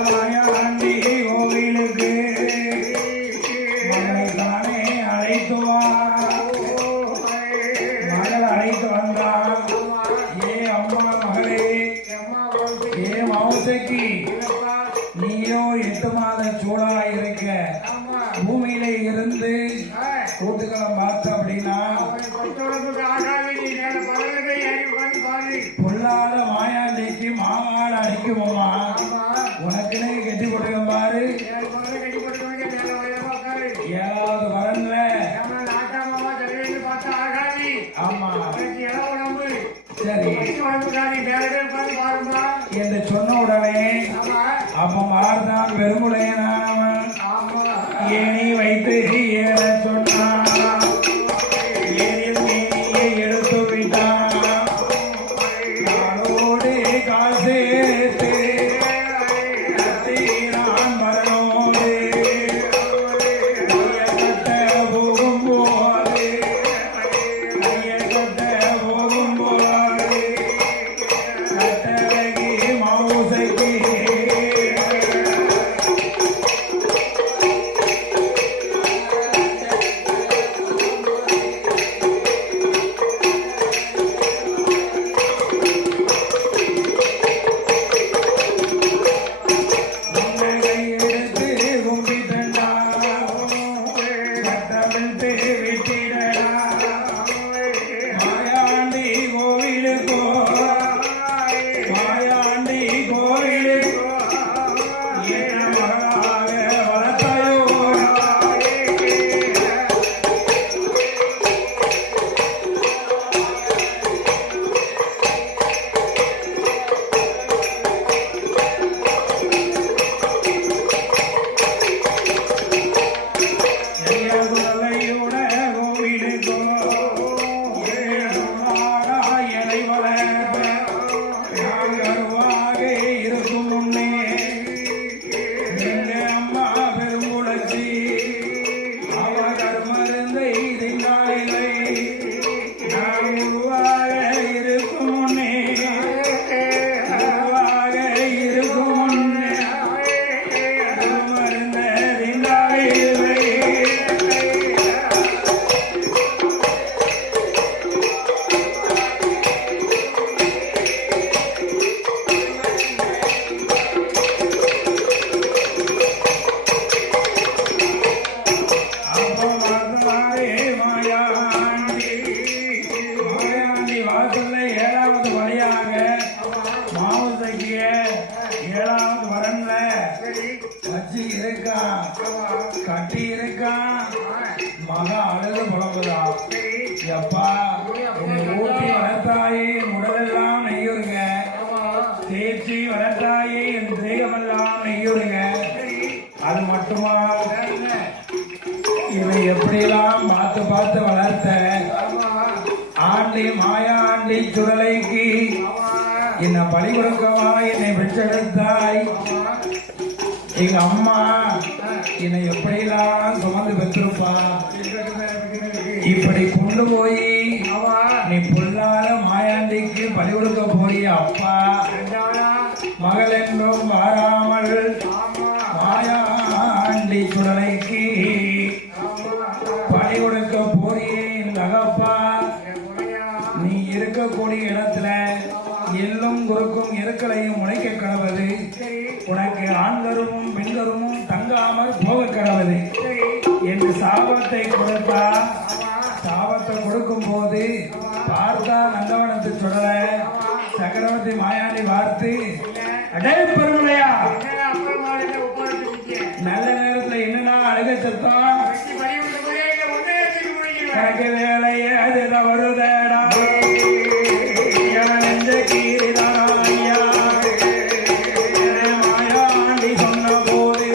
மாயாண்டி கோவிலுக்கு மகளைத்தானே அழைத்து வா மகள் அழைத்து வந்தார் ஏ அம்மா மகளே ஏ மௌசைக்கு நீயோ 8 மாத சூழலா இருக்க பூமியில இருந்து கூட்டுக்களம் பார்த்த அப்படின்னா பொல்லாத மாயாண்டிக்கு மாமாட அடிக்குமா உனக்குன்னு கெட்டி போட்டுக்க பாரு 7வது வரன்ல ஆமா சரி என்று சொன்ன உடனே அப்ப மாறுதான் பெருமுடையனானவன் ஏணி வைத்து ஏற சொன்னான் ஏனில் மேனியை எடுத்து விட்டான் காலோடு கால் சேர்த்து கத்தினான் மரனோடு கையக்கட்ட போகும்போது கையக்கட்ட போகும்போது கட்டழகி மௌசைக்கு எடுத்து கும்பிட்டா கட்டவிழ்த்து விட்டிடா மாயாண்டி கோவிலுக்கோ மாயாண்டி கோவிலுக்கோ என்ன மகளாக வளர்த்தாயோ குடலையுட கோவிலுக்கோ ஏழை வளர்ப்ப கருவாக இருக்கும் முன்னே எங்க அம்மா பெருங்குளச்சி அவ கருமருந்தை தின்னாளில்லை நான் உருவாக இருக்கும் முன்னே உருவாக இருக்கும் முன்னே கருமருந்த தின்னாளில்லை அப்போ வந்தாரே மாயாண்டி மாயாண்டி வாசல்ல 7வது வழியாக மாவுசக்கிய 7வது வரன்ல வச்சு இருக்கான் கட்டி இருக்கான் மக அழுது புலம்புதா எப்பா என்னை ஊட்டி வளர்த்தாயே என் உடலெல்லாம் நெய்யுருங்க தேய்ச்சி வளர்த்தாயே என் தேகமெல்லாம் நெய்யுருங்க அது மட்டுமா இதை எப்படியெல்லாம் பார்த்து பார்த்து வளர்த்த ஆண்டி மாயாண்டி சுடலைக்கு என்ன பலி கொடுக்கவா என்னை பெற்றெடுத்தாய் எங்க அம்மா என்னை எப்படியெல்லாம் சுமந்து பெற்றிருப்பா இப்படி கொண்டு போய் நீ பொல்லாத மாயாண்டிக்கு பலி கொடுக்க போறிய அப்பா மகள் என்றும் வாராமல் மாயாண்டி சுடலைக்கு பலி கொடுக்க போறியே இந்த அகப்பா நீ இருக்கக்கூடிய இருக்கக்கூடிய இடத்துல எள்ளும் குறுக்கும் எருக்களையும் உழைக்க கடவுது. உனக்கு ஆண் கருவும் பெண் கருவும் தங்காமல் போக கடவுது என்று சாபத்தை கொடுத்தா, சாபத்தை கொடுக்கும் போது பார்த்தா நந்தவனத்து சொல்ல சக்கரவர்த்தி மாயாண்டி பார்த்து, அடே பெருமலையா, நல்ல நேரத்துல என்னன்னா அழுக சத்தம் வேலையே அது வருதேடா நெஞ்ச கீரிதாயா மாயாண்டி சொன்ன போது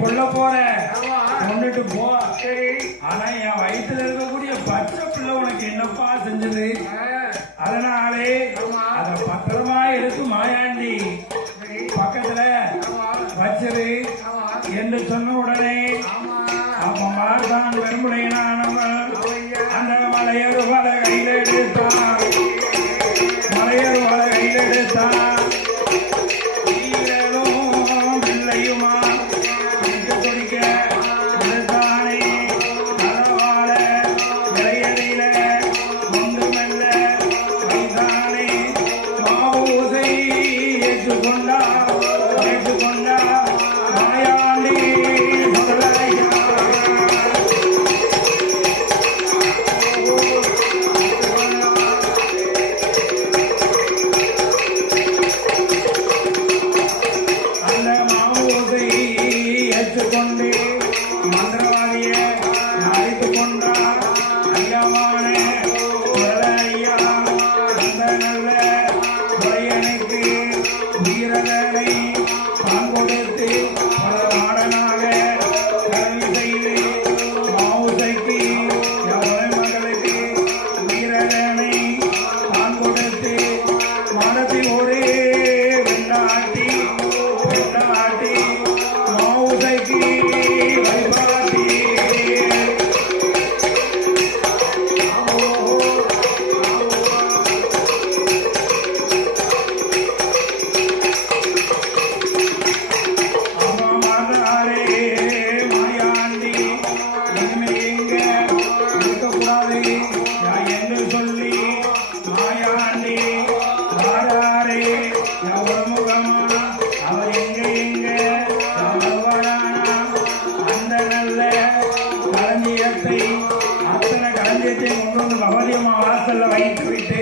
கொல்ல போற கொண்டுட்டு போ. ஆனா என் வயிற்றுல இருக்கக்கூடிய பச்சை பிள்ளை உனக்கு என்னப்பா செஞ்சது? அதனாலே அத பத்திரமா எடுத்து மாயாண்டி பக்கத்துல வச்சது என்று சொன்ன உடனே அப்ப மாறுதான் வெறுமுடையினானவன் அந்த மலையரு வலை கையில் எடுத்தான். மலையரு வலை கையில் எடுத்தான். பிள்ளையுமா வாசல்ல வைத்து விட்டு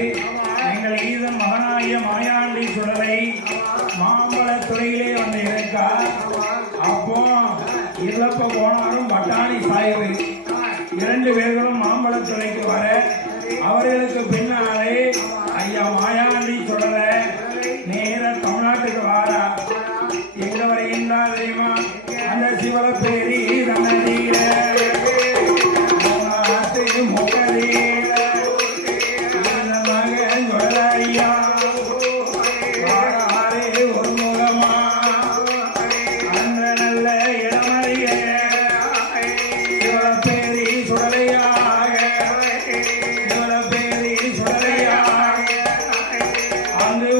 எங்கள் ஈதன் மகனாகிய மாயாண்டி சுடலை மாம்பழ துறையிலே வந்து இருக்கா. அப்போ இல்லப்ப போனாலும் பட்டாணி சாய்வு இரண்டு பேர்களும் மாம்பழ துறைக்கு வர அவர்களுக்கு பின்னாலே ஐயா மாயாண்டி சுடல நேர தமிழ்நாட்டுக்கு வாரா. எங்க வரையின்றா தெரியுமா? அந்த சிவலப்பேரி தன்னதீர அங்கு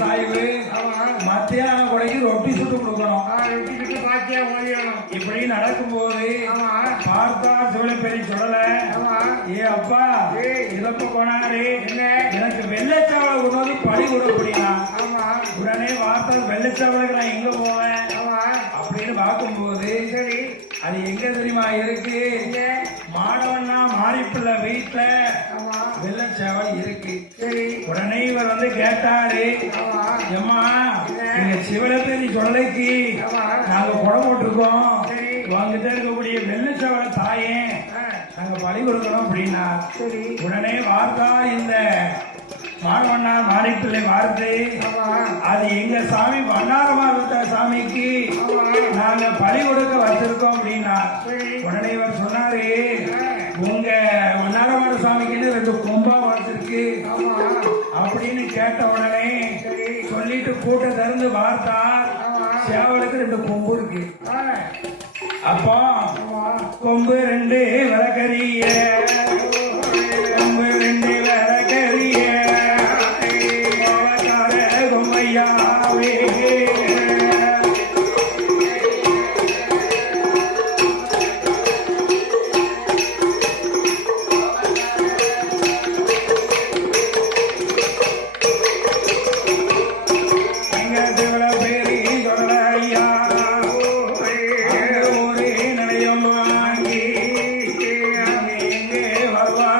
சாய்வு ஆமா மத்தியான கொடைக்கு ரொட்டி சுட்டு கொடுக்கணும். ரொட்டி சுட்டு பாத்தியா ஓதிடணும். இப்படி நடக்கும்போது ஆமா பார்த்தா சிவலப்பேரி சொல்லல, ஆமா ஏ அப்பா இழப்பு போனாரு என்ன எனக்கு வெள்ளச்சாவளை உணவு பழி கொடு அப்படின்னா ஆமா உடனே வார்த்தை வெள்ளச்சாவளுக்கு நான் எங்க போவேன் ஆமா அப்படின்னு பார்க்கும்போது சரி அது எங்க தெரியுமா இருக்கு? மாணவன்னா மாறிப்புள்ள வீட்டுல ஆமா வெள்ளச்சாவல் இருக்கு. சரி உடனே இவர் வந்து கேட்டாரு, ஆமா ஏம்மா நீங்க சிவலப்பேரி சொல்லைக்கு ஆமா நாங்க குடம் போட்டிருக்கோம், சரி உங்ககிட்ட இருக்கக்கூடிய வெள்ளச்சாவளை தாயே நாங்க பழி கொடுக்கணும் அப்படின்னா சரி உடனே வார்த்தா இந்த மாணவண்ணா மாறிப்பிள்ளை வார்த்தை ஆமா அது எங்க சாமி வண்ணாரமா இருந்த சாமிக்கு ஆமா நாங்க பழி கொடுக்க வச்சிருக்கோம் அப்படின்னா சரி உடனே இவர் சொன்னாரு, உங்க வண்ணாரமான சாமிக்குன்னு 2 கொம்பா வச்சிருக்கு ஆமா அப்படின்னு கேட்ட உடனே சரி சொல்லிட்டு கூட்ட திறந்து பார்த்தா ஆமா சேவலுக்கு 2 கொம்பு இருக்கு. ஆ, அப்போ ஆமா கொம்பு 2 விளக்கரிய, கொம்பு 2 விளக்கரிய கொம்பையாவே எங்க சிவலப்பேரி சொல்ல ஐயா ஒரு நிலையம் வாங்கி எங்கே வருவார்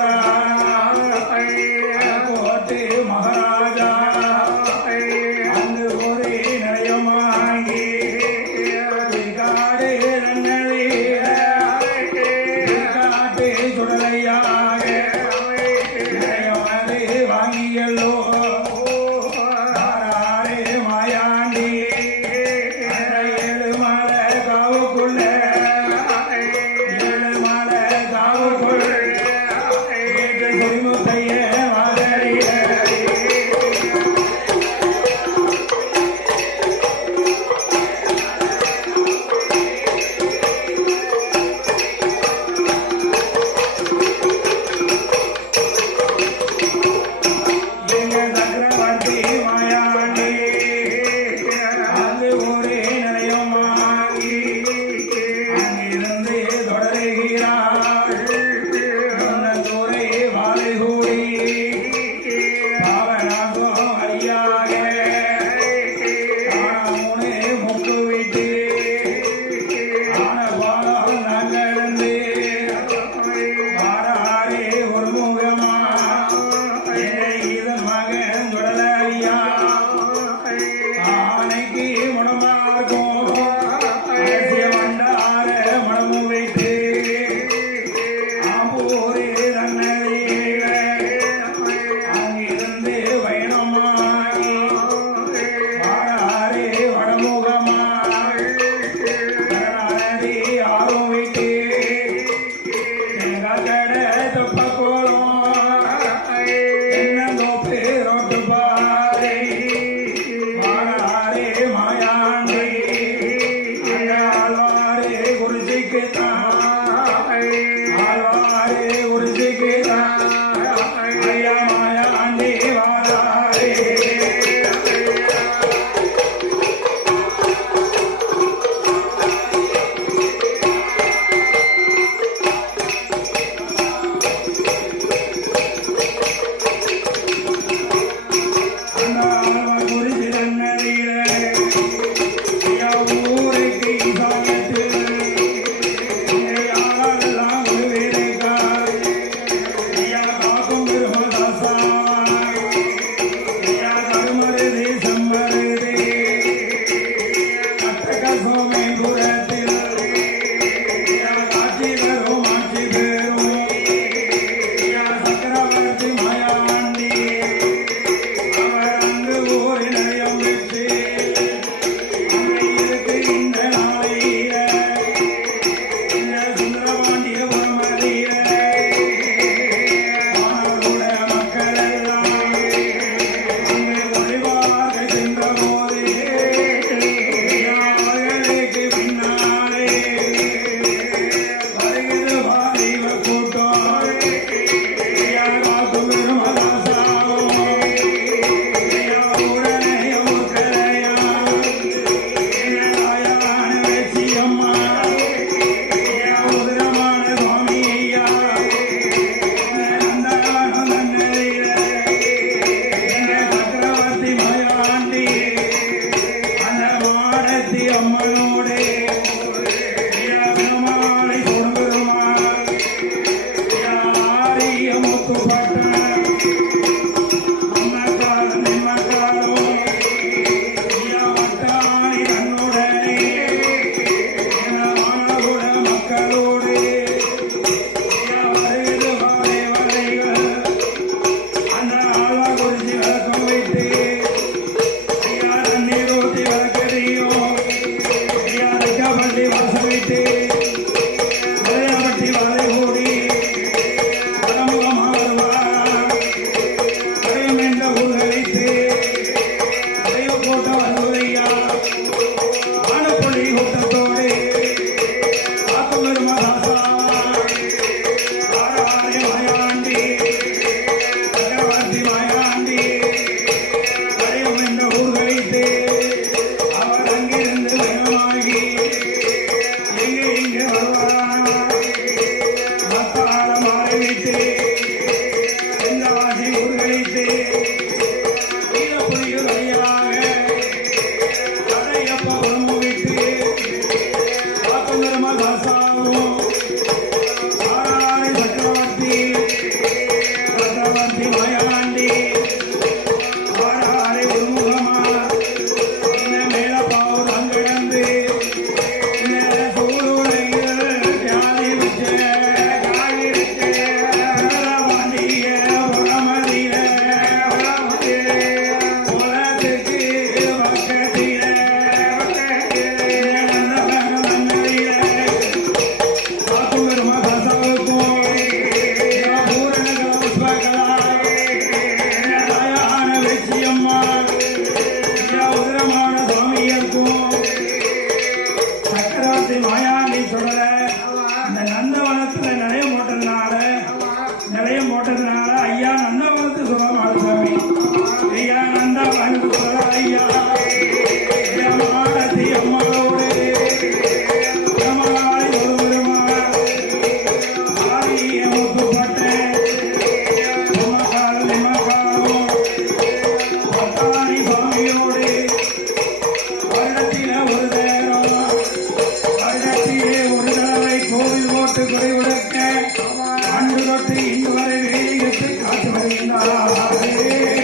அறிவே